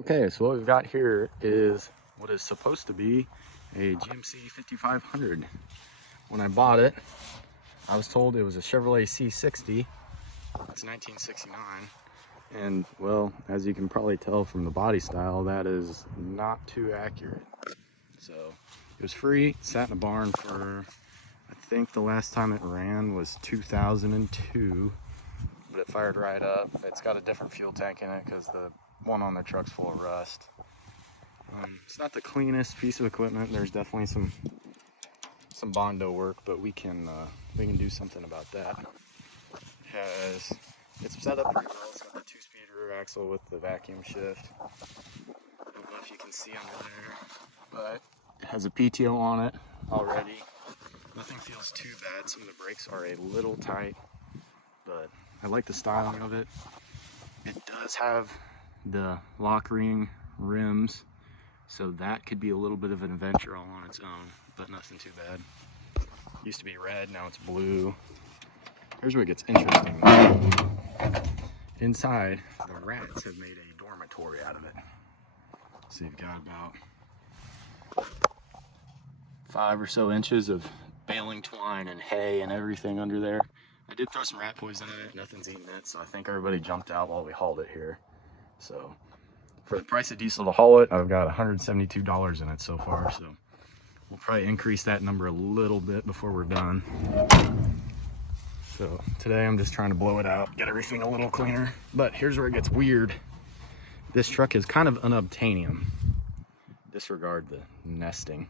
Okay, so what we've got here is what is supposed to be a GMC 5500. When I bought it, I was told it was a Chevrolet C60. It's 1969. And well, as you can probably tell from the body style, that is not too accurate. So it was free, sat in a barn for, I think the last time it ran was 2002, but it fired right up. It's got a different fuel tank in it because the one on the truck's full of rust. It's not the cleanest piece of equipment. There's definitely some Bondo work, but we can do something about that. It's set up pretty well. It's got the 2-speed rear axle with the vacuum shift. I don't know if you can see under there, but it has a PTO on it already. Nothing feels too bad. Some of the brakes are a little tight, but I like the styling of it. It does have the lock ring rims, so that could be a little bit of an adventure all on its own, but nothing too bad. Used to be red, now it's blue. Here's where it gets interesting. Inside, the rats have made a dormitory out of it. So you've got about 5 or so inches of baling twine and hay and everything under there. I did throw some rat poison in it, nothing's eating it, so I think everybody jumped out while we hauled it here. So for the price of diesel to haul it, I've got $172 in it so far, so we'll probably increase that number a little bit before we're done. So today I'm just trying to blow it out, get everything a little cleaner. But here's where it gets weird. This truck is kind of unobtainium. Disregard the nesting.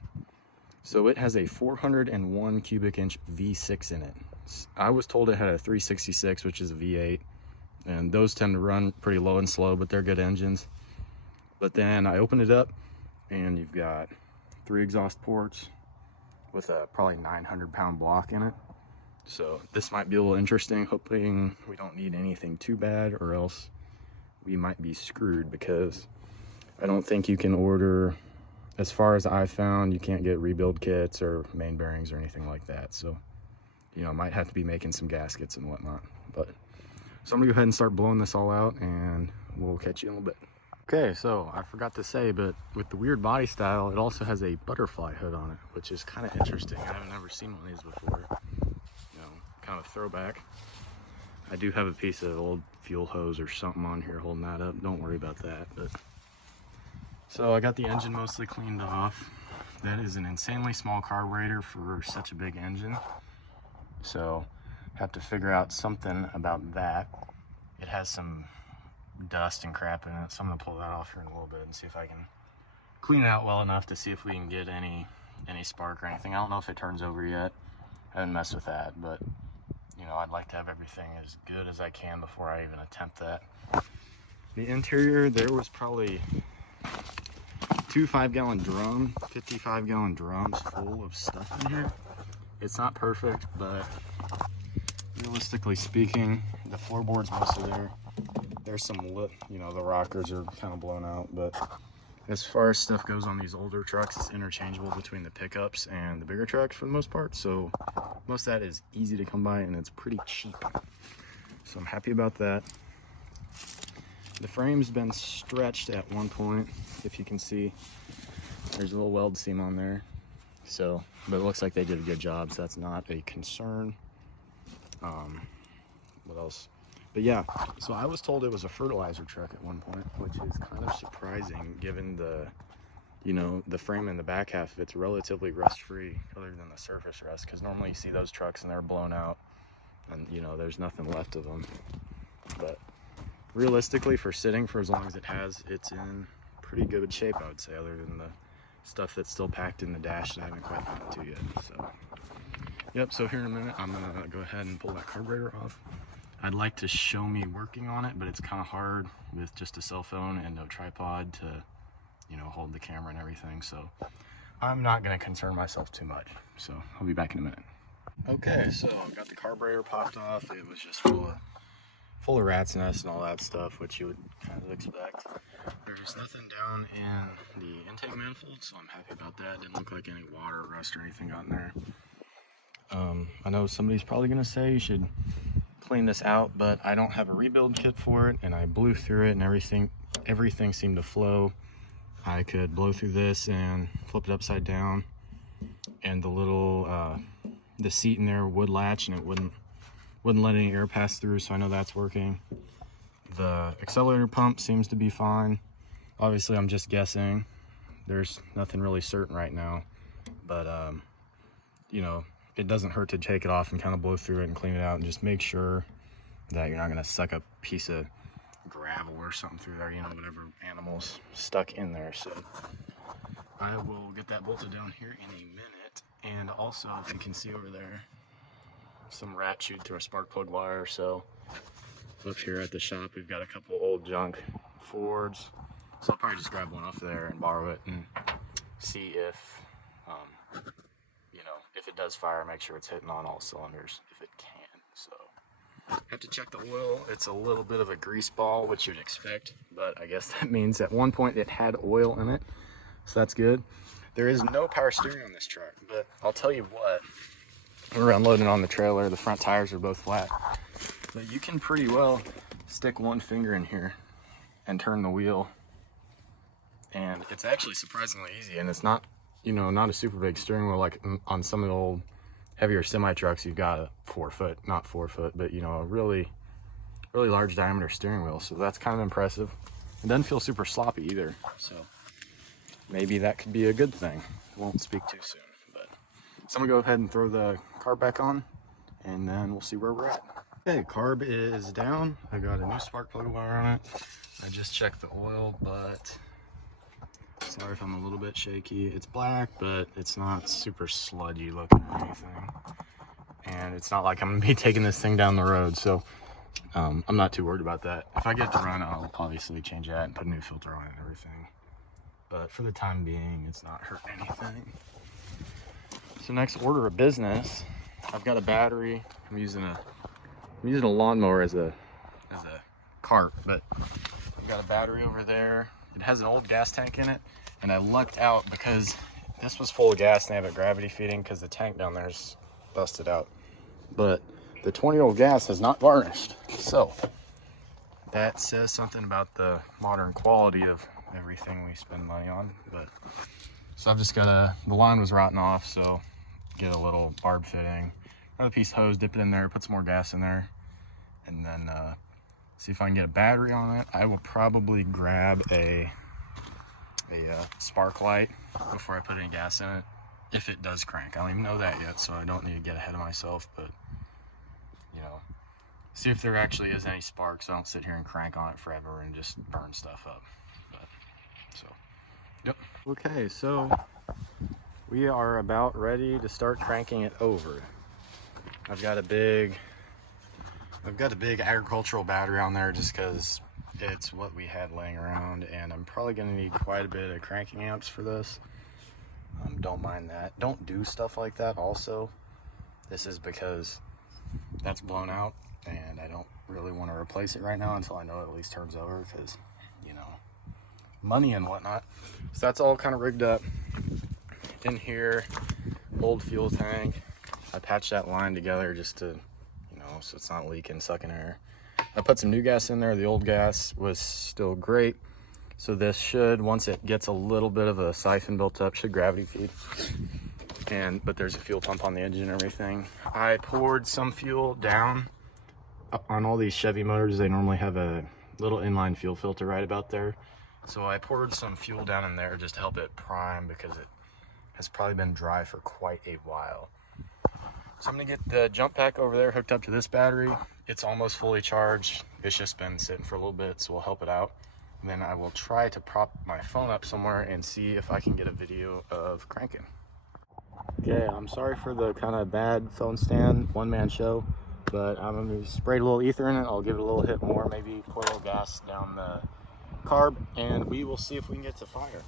So it has a 401 cubic inch V6 in it. I was told it had a 366, which is a V8, and those tend to run pretty low and slow, but they're good engines. But then I opened it up and you've got 3 exhaust ports with a probably 900-pound block in it. So this might be a little interesting, hoping we don't need anything too bad, or else we might be screwed, because I don't think you can order, as far as I found, you can't get rebuild kits or main bearings or anything like that. So, you know, might have to be making some gaskets and whatnot. But so I'm gonna go ahead and start blowing this all out, and we'll catch you in a little bit. Okay, so I forgot to say, but with the weird body style, it also has a butterfly hood on it, which is kind of interesting. I've never seen one of these before. You know, kind of throwback. I do have a piece of old fuel hose or something on here holding that up. Don't worry about that. But so I got the engine mostly cleaned off. That is an insanely small carburetor for such a big engine. So have to figure out something about that. It has some dust and crap in it, so I'm gonna pull that off here in a little bit and see if I can clean it out well enough to see if we can get any spark or anything. I don't know if it turns over yet. I haven't messed with that, but you know, I'd like to have everything as good as I can before I even attempt that. The interior, there was probably 2 5-gallon drum, 55-gallon drums full of stuff in here. It's not perfect, but realistically speaking, the floorboard's mostly there. There's some lip, you know, the rockers are kind of blown out, but as far as stuff goes on these older trucks, it's interchangeable between the pickups and the bigger trucks for the most part. So most of that is easy to come by and it's pretty cheap. So I'm happy about that. The frame's been stretched at one point, if you can see. There's a little weld seam on there. So, but it looks like they did a good job, so that's not a concern. What else? But yeah, so I was told it was a fertilizer truck at one point, which is kind of surprising given the, you know, the frame in the back half of it's relatively rust-free other than the surface rust, because normally you see those trucks and they're blown out and, you know, there's nothing left of them. But realistically, for sitting for as long as it has, it's in pretty good shape, I would say, other than the stuff that's still packed in the dash that I haven't quite gotten to yet. So yep, so here in a minute I'm gonna go ahead and pull that carburetor off. I'd like to show me working on it, but it's kind of hard with just a cell phone and no tripod to, you know, hold the camera and everything. So I'm not going to concern myself too much. So I'll be back in a minute. Okay, so I've got the carburetor popped off. It was just full of rat's nests and all that stuff, which you would kind of expect. There's nothing down in the intake manifold, so I'm happy about that. Didn't look like any water, rust, or anything got in there. I know somebody's probably going to say you should clean this out, but I don't have a rebuild kit for it, and I blew through it and everything everything seemed to flow. I could blow through this and flip it upside down, and the little the seat in there would latch and it wouldn't let any air pass through, so I know that's working. The accelerator pump seems to be fine. Obviously I'm just guessing, there's nothing really certain right now, but you know, it doesn't hurt to take it off and kind of blow through it and clean it out, and just make sure that you're not going to suck a piece of gravel or something through there, you know, whatever animals stuck in there. So I will get that bolted down here in a minute. And also, if you can see over there, some rat chewed through a spark plug wire. So up here at the shop, we've got a couple old junk Fords, so I'll probably just grab one off there and borrow it and see if you know, if it does fire, make sure it's hitting on all cylinders if it can. So have to check the oil. It's a little bit of a grease ball, which you'd expect, but I guess that means at one point it had oil in it, so that's good. There is no power steering on this truck, but I'll tell you what, we're unloading on the trailer, the front tires are both flat, but you can pretty well stick one finger in here and turn the wheel, and it's actually surprisingly easy, and it's not, you know, not a super big steering wheel like on some of the old heavier semi trucks. You've got a 4 foot, not 4 foot, but you know, a really large diameter steering wheel, so that's kind of impressive. It doesn't feel super sloppy either, so maybe that could be a good thing. Won't speak too soon, but so I'm gonna go ahead and throw the carb back on, and then we'll see where we're at. Okay, carb is down. I got a new spark plug wire on it. I just checked the oil, but sorry if I'm a little bit shaky. It's black, but it's not super sludgy looking or anything. And it's not like I'm gonna be taking this thing down the road, so I'm not too worried about that. If I get to run, I'll obviously change that and put a new filter on it and everything. But for the time being, it's not hurt anything. So next order of business, I've got a battery. I'm using a lawnmower as a cart, but I've got a battery over there. It has an old gas tank in it, and I lucked out because this was full of gas and they have it gravity feeding because the tank down there is busted out. But the 20-year-old gas has not varnished, so that says something about the modern quality of everything we spend money on. But so I've just got the line was rotting off, so get a little barb fitting, another piece of hose, dip it in there, put some more gas in there, and then see if I can get a battery on it. I will probably grab a spark light before I put any gas in it, if it does crank. I don't even know that yet, so I don't need to get ahead of myself, but you know, see if there actually is any sparks. I don't sit here and crank on it forever and just burn stuff up. But so yep. Okay, so we are about ready to start cranking it over. I've got a big agricultural battery on there just because it's what we had laying around, and I'm probably going to need quite a bit of cranking amps for this. Don't mind that. Don't do stuff like that also. This is because that's blown out, and I don't really want to replace it right now until I know it at least turns over, because, you know, money and whatnot. So that's all kind of rigged up. In here, old fuel tank. I patched that line together just to, you know, so it's not leaking, sucking air. I put some new gas in there. The old gas was still great. So this should, once it gets a little bit of a siphon built up, should gravity feed. But there's a fuel pump on the engine and everything. I poured some fuel down. On all these Chevy motors, they normally have a little inline fuel filter right about there. So I poured some fuel down in there just to help it prime, because it has probably been dry for quite a while. So I'm gonna get the jump pack over there hooked up to this battery. It's almost fully charged. It's just been sitting for a little bit, so we'll help it out. And then I will try to prop my phone up somewhere and see if I can get a video of cranking. Okay, I'm sorry for the kind of bad phone stand, one-man show, but I'm gonna spray a little ether in it. I'll give it a little hit more, maybe pour a little gas down the carb, and we will see if we can get to fire.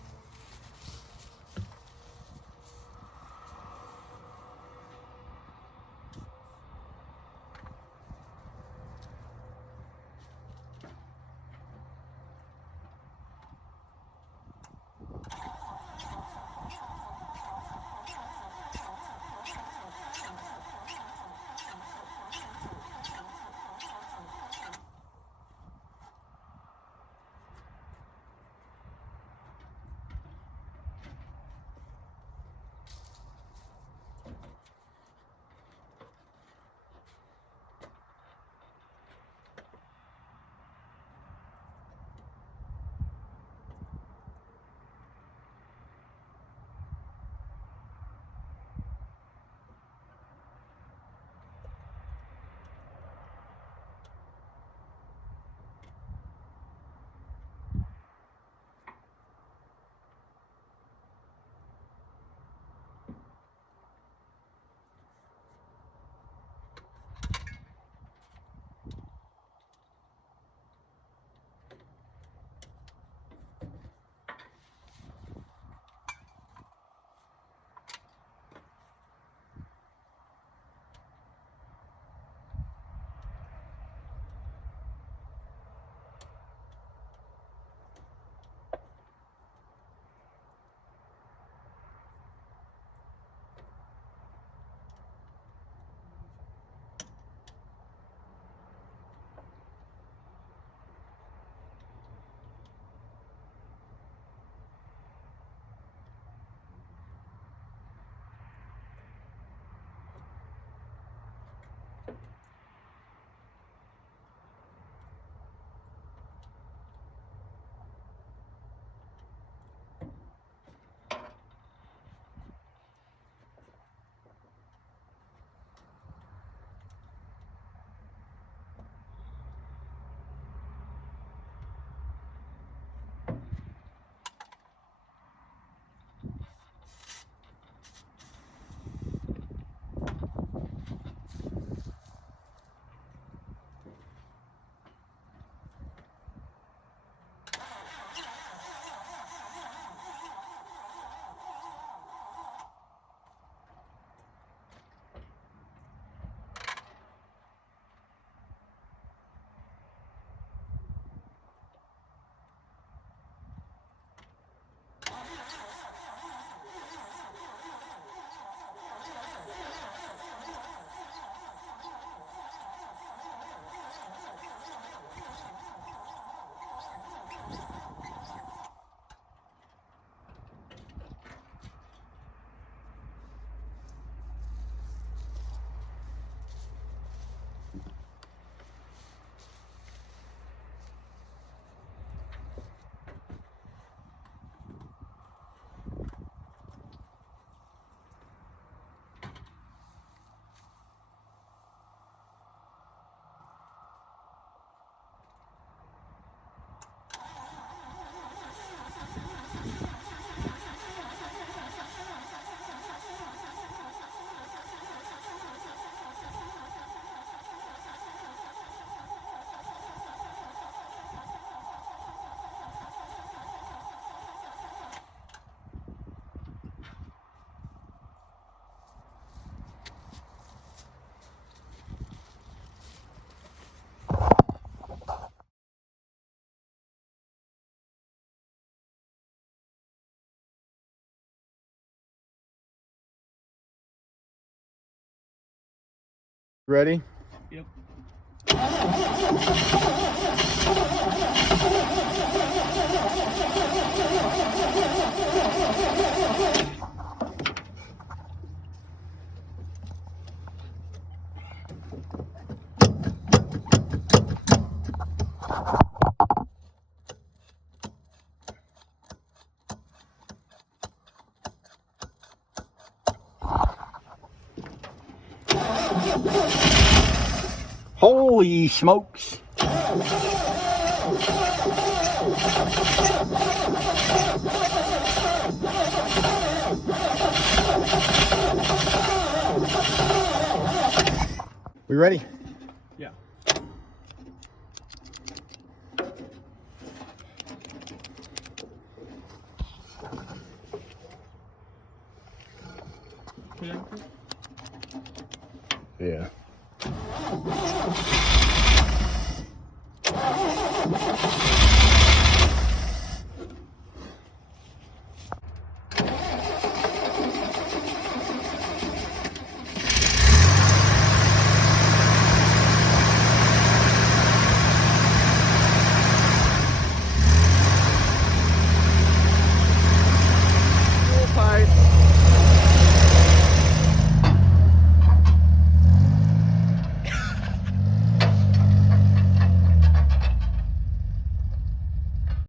Ready? Yep. Holy smokes. We ready? Yeah. Yeah.